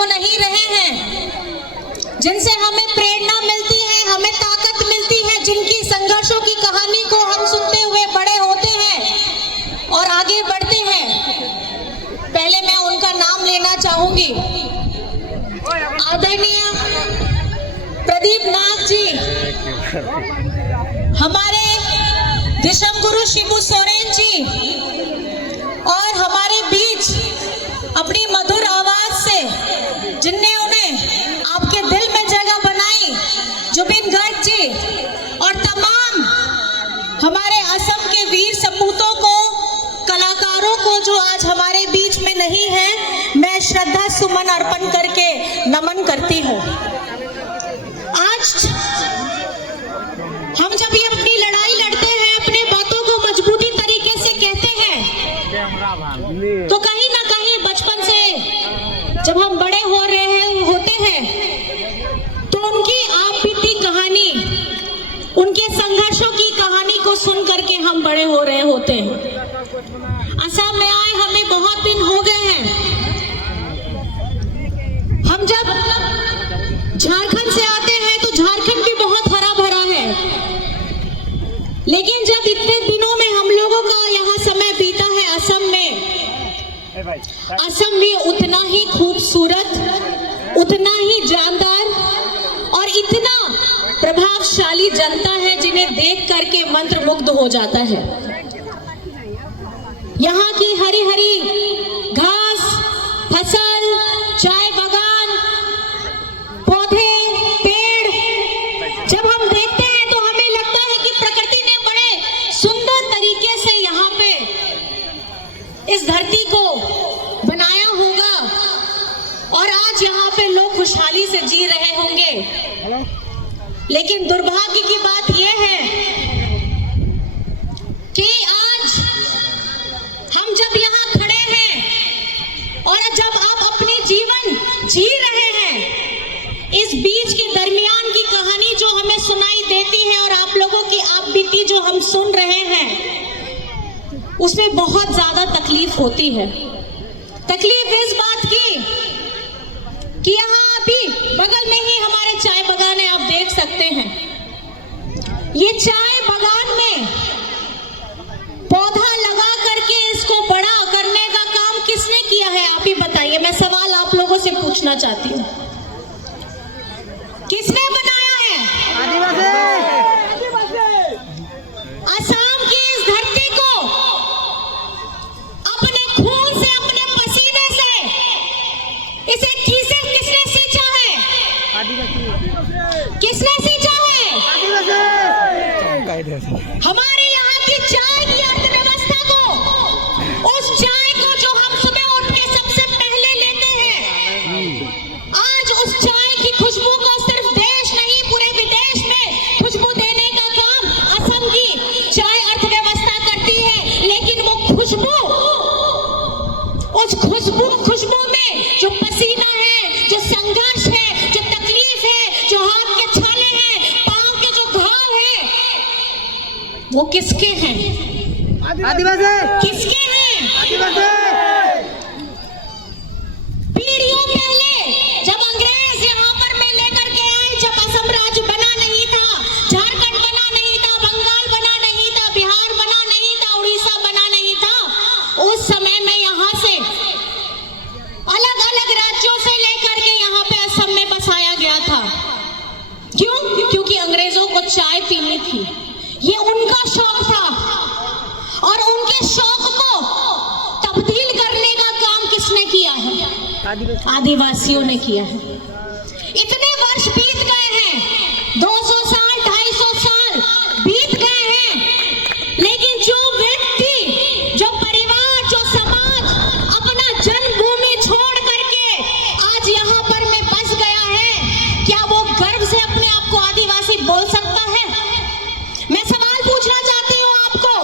जो नहीं रहे हैं, जिनसे हमें प्रेरणा मिलती है, हमें ताकत मिलती है, जिनकी संघर्षों की कहानी को हम सुनते हुए बड़े होते हैं और आगे बढ़ते हैं। पहले मैं उनका नाम लेना चाहूंगी। आदरणीय प्रदीप नाग जी, हमारे दिशम गुरु शिबू सोरेन जी, और हमारे बीच अपनी मधुर आवाज से जिनने उन्हें आपके दिल में जगह बनाई, जुबिन गर्ग जी, और तमाम हमारे असम के वीर सपूतों को, कलाकारों को जो आज हमारे बीच में नहीं है, मैं श्रद्धा सुमन अर्पण करके नमन करती हूँ। आज हम जब ये अपनी लड़ाई लड़ते हैं, अपने बातों को मजबूती तरीके से कहते हैं, तो कहीं ना कहीं बचपन से जब हम बड़े हो रहे होते हैं तो उनकी आप बीती कहानी, उनके संघर्षों की कहानी को सुन करके हम बड़े हो रहे होते हैं। असम में आए हमें बहुत दिन हो गए हैं। हम जब झारखंड से आते हैं तो झारखंड भी बहुत हरा भरा है, लेकिन जब इतने दिनों में हम लोगों का यहाँ समय बीता है असम में, असम भी उतना ही खूबसूरत, उतना ही जानदार और इतना प्रभावशाली जनता है जिन्हें देख करके मंत्रमुग्ध हो जाता है। यहाँ की हरी हरी घास, फसल, चाय बागान, पौधे, पेड़ जब हम देखते हैं तो हमें लगता है कि प्रकृति ने बड़े सुंदर तरीके से यहाँ पे इस धरती को बनाया होगा और आज यहाँ पे लोग खुशहाली से जी रहे होंगे। लेकिन दुर्भाग्य की बात यह है कि आज हम जब यहाँ खड़े हैं और जब आप अपने जीवन जी रहे हैं, इस बीच के दरमियान की कहानी जो हमें सुनाई देती है और आप लोगों की आप बीती जो हम सुन रहे हैं, उसमें बहुत ज्यादा तकलीफ होती है। तकलीफ इस बात की कि यहाँ अभी बगल में ही हमारे चाय बागान है, आप देख सकते हैं। ये चाय बागान में पौधा लगा करके इसको बड़ा करने का काम किसने किया है, आप ही बताइए। मैं सवाल आप लोगों से पूछना चाहती हूँ, किसने बनाया है? असम की इस धरती को अपने खून से, अपने पसीने से इसे किसने सींचा है? किसने सींचा है? हमारे यहाँ की चाय की अर्थव्यवस्था को, उस चाय को जो हम सुबह उठ के सबसे पहले लेते हैं, आज उस चाय की खुशबू को सिर्फ देश नहीं पूरे विदेश में खुशबू देने का काम असम की चाय अर्थव्यवस्था करती है। लेकिन वो खुशबू, उस खुशबू में जो पसीना है, जो संघर्ष है, जो तकलीफ है, जो हाथ के छाले हैं, पांव के जो घाव है, वो किसके हैं? आदिवासी। किसके हैं? आदिवासी। पीढ़ियों पहले जब अंग्रेज यहाँ पर में लेकर के आए, जब असम राज्य बना नहीं था, झारखंड बना नहीं था, बंगाल बना नहीं था, बिहार बना नहीं था, उड़ीसा बना नहीं था, उस समय में यहाँ से अलग अलग राज्यों से लेकर के यहाँ पे असम में बसाया गया था। क्यों? क्योंकि अंग्रेजों को चाय पीनी थी, ये उनका शौक था, और उनके शौक को तब्दील करने का काम किसने किया है? आदिवासियों ने किया है। इतने वर्ष बीत गए हैं, 200 साल, 250 साल बीत गए हैं, लेकिन जो व्यक्ति, जो परिवार, जो समाज अपना जन्मभूमि छोड़ करके आज यहाँ पर में बस गया है, क्या वो गर्व से अपने आप को आदिवासी बोल सकता है? मैं सवाल पूछना चाहती हूँ आपको,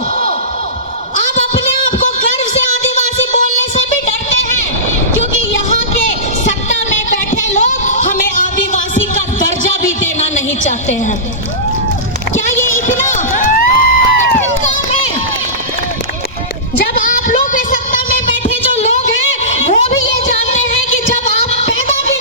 आप अपने आप को गर्व से आदिवासी बोलने से भी डरते हैं, क्योंकि यहाँ के सत्ता में बैठे लोग हमें आदिवासी का दर्जा भी देना नहीं चाहते हैं। क्या ये इतना कठिन काम है? जब आप लोग भी सत्ता में बैठे जो लोग हैं, वो भी ये जानते हैं कि जब आप पैदा भी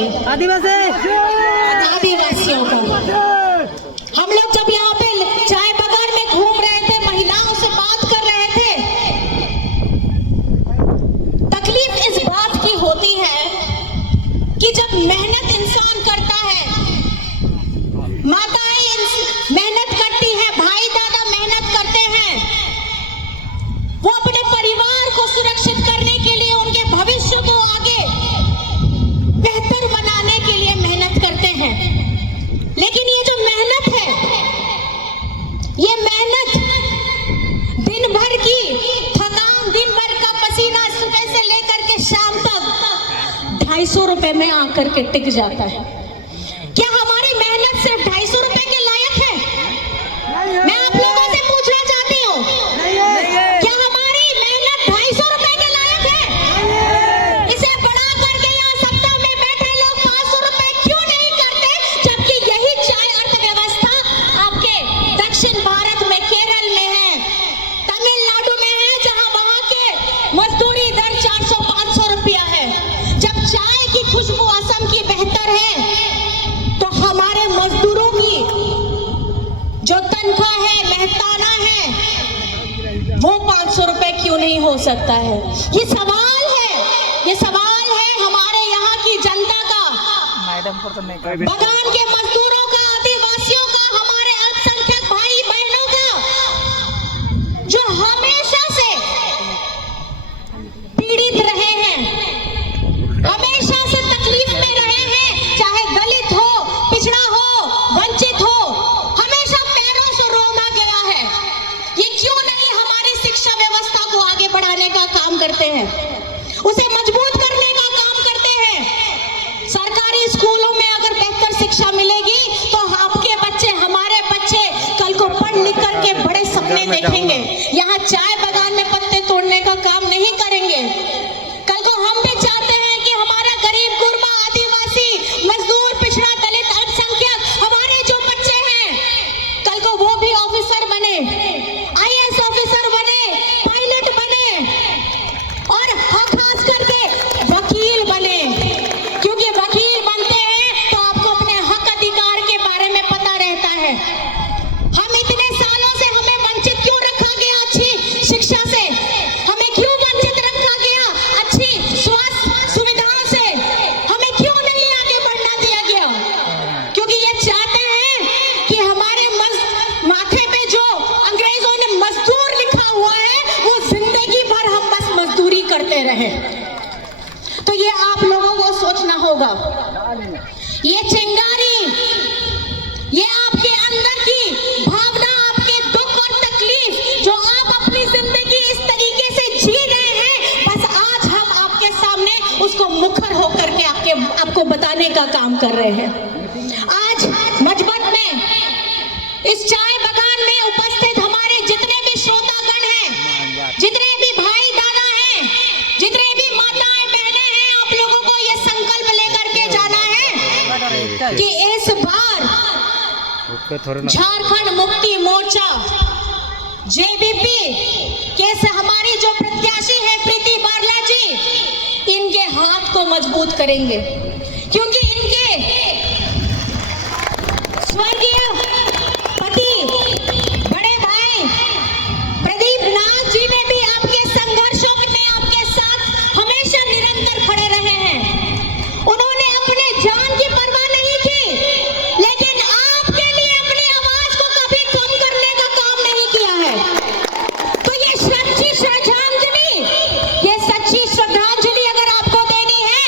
चाहिए आदिवासियों को। हम लोग जब यहाँ पे चाय बागान में घूम रहे थे, महिलाओं से बात कर रहे थे, तकलीफ इस बात की होती है कि जब मेहनत इंसान करता है, माताएं मेहनत करती हैं, भाई दादा मेहनत करते हैं, वो अपने परिवार को सुरक्षित करने के लिए, उनके भविष्य को आगे बेहतर बनाने के लिए मेहनत करते हैं। लेकिन ये जो मेहनत है, ये मेहनत दिन भर की थकान, दिन भर का पसीना सुबह से लेकर के शाम तक 250 रुपए में आकर के टिक जाता है। क्या हमारी मेहनत सिर्फ 250 रुपए के लायक है? मैं आप लोगों से पूछना चाहती हूँ, क्या हमारी मेहनत 250 रुपए के लायक है? इसे बढ़ा करके यहाँ सत्ता में बैठे लोग 500 रुपए क्यों नहीं करते, जबकि यही चाय अर्थव्यवस्था आपके दक्षिण भारत में, केरल में है, तमिलनाडु में है, जहां वहां के मजदूरी दर 400-500 रुपया है। जब चाय की खुशबू असम की बेहतर है, तो हमारे मजदूरों की जो तनख्वाह है, मेहताना है, वो 500 रुपए क्यों नहीं हो सकता है? ये सवाल है, ये सवाल है हमारे यहाँ की जनता का, बगान के मजदूरों का, आदिवासियों का, हमारे अल्पसंख्यक भाई बहनों का, जो हमेशा से पीड़ित रहे हैं, हमेशा से तकलीफ में रहे हैं, चाहे दलित हो, पिछड़ा हो, वंचित हो, हमेशा पैरों से रोना गया है। ये क्यों नहीं हमारी शिक्षा व्यवस्था को आगे बढ़ाने का काम करते हैं, उसे मजबूत करने का काम करते हैं? सरकारी स्कूलों में अगर बेहतर शिक्षा मिलेगी तो आपके बच्चे, हमारे बच्चे कल को पढ़ लिख करके बड़े सपने देखेंगे। यहाँ चाय बागान में पत्ते तोड़ने का काम नहीं करेंगे। कल को हम भी चाहते हैं कि हमारा गरीब गुरबा, आदिवासी, मजदूर, पिछड़ा, दलित, अल्पसंख्यक, हमारे जो बच्चे हैं, कल को वो भी ऑफिसर बने, IAS ऑफिसर बने, पायलट बने, और खास करके वकील बने। क्योंकि वकील बनते हैं तो आपको अपने हक अधिकार के बारे में पता रहता है। हम इतने सालों से हमें वंचित क्यों रखा गया अच्छी शिक्षा से? हमें क्यों वंचित रखा गया अच्छी स्वास्थ्य सुविधाओं से? हमें क्यों नहीं आगे बढ़ना दिया गया? क्योंकि ये चाहते हैं कि हमारे माथे पे जो अंग्रेजों ने मजदूर लिखा हुआ है, वो जिंदगी भर हम बस मजदूरी करते रहे। तो ये आप लोगों को सोचना होगा। ये चिंगारी, ये आपके अंदर की भावना, आपके दुख और तकलीफ जो आप अपनी जिंदगी इस तरीके से जी रहे हैं, बस आज हम आपके सामने उसको मुखर होकर के आपको बताने का काम कर रहे हैं। आज मजबत में, इस चाय बागान में उपस्थित हमारे जितने भी श्रोतागण हैं, जितने भी भाई दादा हैं, जितने भी माताएं बहनें हैं, आप लोगों को ये संकल्प लेकर के जाना है कि इस बार झारखंड मुक्ति मोर्चा JBP के से हमारी जो प्रत्याशी है प्रीति बारला जी, इनके हाथ को मजबूत करेंगे। क्योंकि इनके स्वर्गीय पति, बड़े भाई प्रदीप नाथ जी ने भी आपके संघर्षों में आपके साथ हमेशा निरंतर खड़े रहे हैं। उन्होंने अपने जान की परवाह नहीं की, लेकिन आपके लिए अपनी आवाज को कभी कम करने का काम नहीं किया है। तो ये सच्ची श्रद्धांजलि, ये सच्ची श्रद्धांजलि अगर आपको देनी है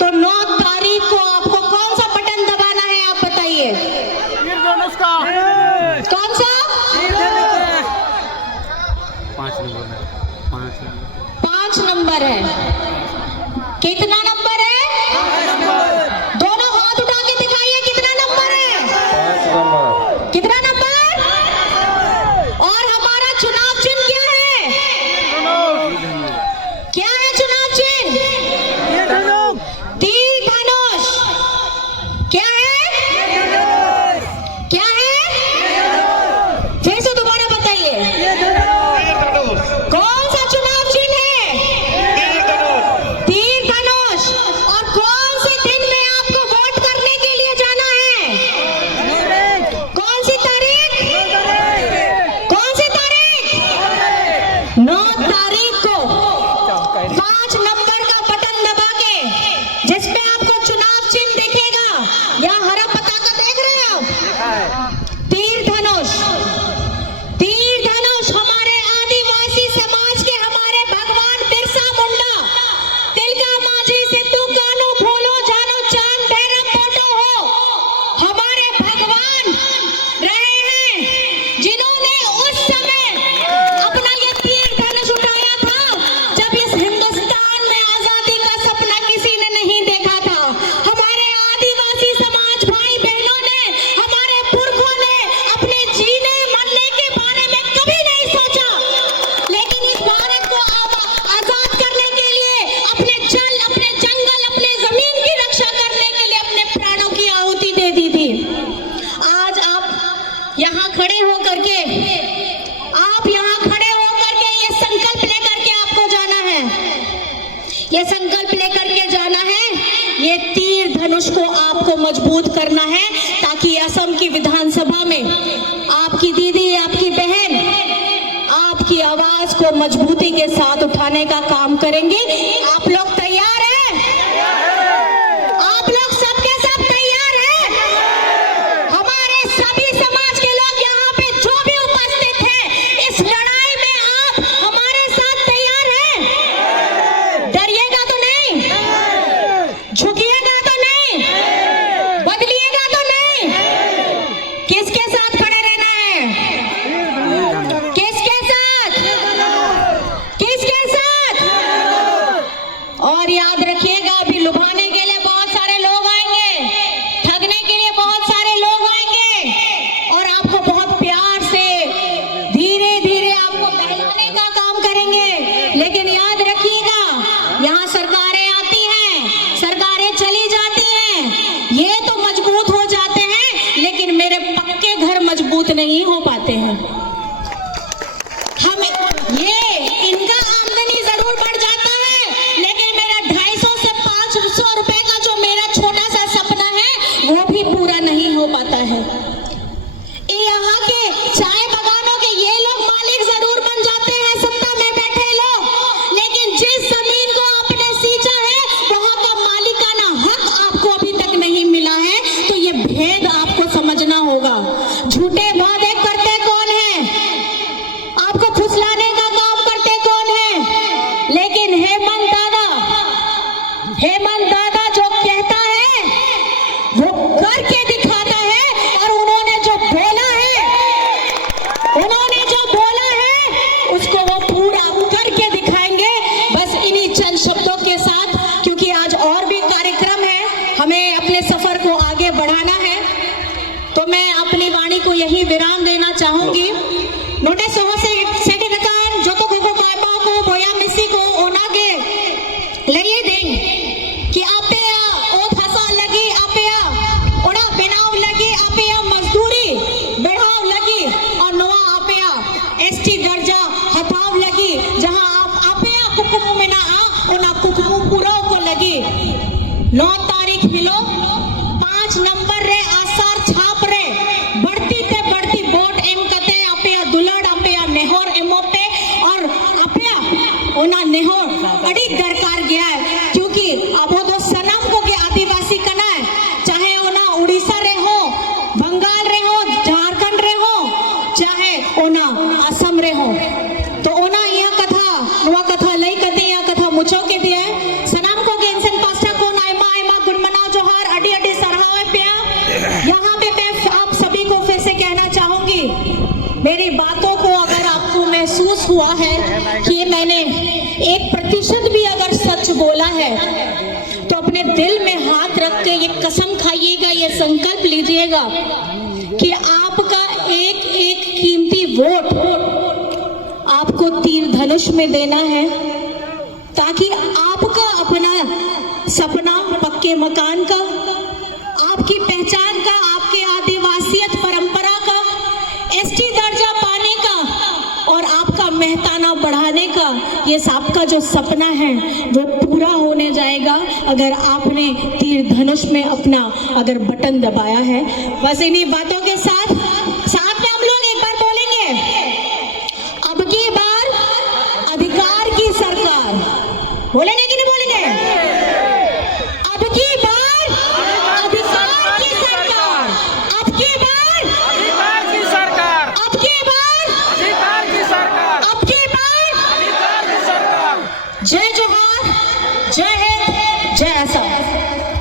तो 9 तारीख को आपको कौन सा बटन दबाना है, आप बताइए। कौन सा? 5 नंबर है। कितना नंबर है? दोनों हाथ उठा के दिखाइए, कितना नंबर है? कितना नंबर? और हमारा चुनाव चिन्ह क्या है? क्या है चुनाव चिन्ह? तीर धनुष। क्या है? क्या है? फिर से दोबारा बताइए, कौन सा चुनाव चिन्ह है? तीर धनुष। यहाँ खड़े होकर के ये संकल्प लेकर के आपको जाना है, ये संकल्प लेकर के जाना है, ये तीर धनुष को आपको मजबूत करना है, ताकि असम की विधानसभा में आपकी दीदी, आपकी बहन आपकी आवाज को मजबूती के साथ उठाने का काम करेंगे। आप लोग तैयार हैं? आप लोग सबके सब तैयार हैं? हमारे सभी समाज के लोग यहाँ पे जो भी उपस्थित हैं, इस लड़ाई में आप हमारे साथ तैयार हैं? डरिएगा तो नहीं? झुकिएगा तो नहीं? बदलिएगा तो नहीं? किसके साथ खड़े रहना है? किसके साथ? किसके साथ? और याद रखिएगा, अभी लुभाने के लिए बहुत सारे लोग आएंगे, ठगने के लिए बहुत सारे लोग आएंगे, और आपको बहुत प्यार से धीरे धीरे आपको बहलाने का काम करेंगे। लेकिन याद रखिएगा, यहाँ सरकारें आती हैं, सरकारें चली जाती हैं, ये तो मजबूत हो जाते हैं, लेकिन मेरे पक्के घर मजबूत नहीं हो पाते हैं। हम इनका आमदनी जरूर बढ़ जाता है, लेकिन मेरा 250 से 500 रुपए का जो मेरा छोटा सा सपना है, वो भी पूरा नहीं हो पाता है। यहाँ के चाय बागानों के ये लोग मालिक जरूर बन जाते हैं, सत्ता में बैठे लोग, लेकिन जिस जमीन को आपने सींचा है, वहां का मालिकाना हक आपको अभी तक नहीं मिला है। तो ये भेद आपको समझना होगा। झूठे वादे करते कौन है? आपको फुसलाने का काम करते कौन है? लेकिन हेमंत दादा जो कहता है वो करके दिखाता है, और उन्होंने जो बोला है उसको वो पूरा करके दिखाएंगे। बस इन्हीं चंद शब्दों के साथ, क्योंकि आज और भी कार्यक्रम है, हमें अपने सफर को आगे बढ़ाना है, तो मैं अपनी वाणी को यही विराम देना चाहूंगी। नोटिस से सेटिरकान जो तो को कायबा को बोया मिसी को ओना के लइए दें कि आपेया ओ फसा लगी, आपेया ओना बनाव लगी, आपेया मजदूरी बढ़ाव लगी, और नवा आपेया एसटी दर्जा हटाव लगी। जहां आप आपेया कुकुमु में ना आ, ओना कुकुमु पूरा को लगी। 9 तारीख हिलो 5 नंबर रे आसार छाप रे बढ़ती ते बढ़ती वोट एम कते आपेया दुलड़ आपेया नेहोर एमोपे, और आपेया ओना नेहोर अड़ी दरकार गया है, क्योंकि अब तो सनम को के आदिवासी कना है, चाहे ओना उड़ीसा रे हो, बंगाल रे हो, झारखंड रे हो, चाहे ओना असम रे हो। तो ओना यह कथा लई कते यह कथा मुचो के दिया है। सनम को के इंसान पास्टा को नाइमा गुड मनाओ जोहार अडी अडी सराहवे पिया। यहाँ पे मैं आप सभी को फिर से कहना चाहूंगी, मेरी बातों को अगर आपको महसूस हुआ है कि मैंने 1% भी अगर सच बोला है, तो अपने दिल में हाथ रख के ये कसम खाइएगा, ये संकल्प लीजिएगा कि आपका एक एक कीमती वोट आपको तीर धनुष में देना है, ताकि आपका अपना सपना पक्के मकान का, आपकी पहचान का, आपके आदिवासियत परंपरा का, एसटी दर्जा पाने का, और आपका मेहताना बढ़ाने का, ये आपका जो सपना है वो पूरा होने जाएगा, अगर आपने तीर धनुष में अपना अगर बटन दबाया है। बस इन्हीं बातों के साथ में हम लोग एक बार बोलेंगे, अब की बार अधिकार की सरकार, बोलेंगे कि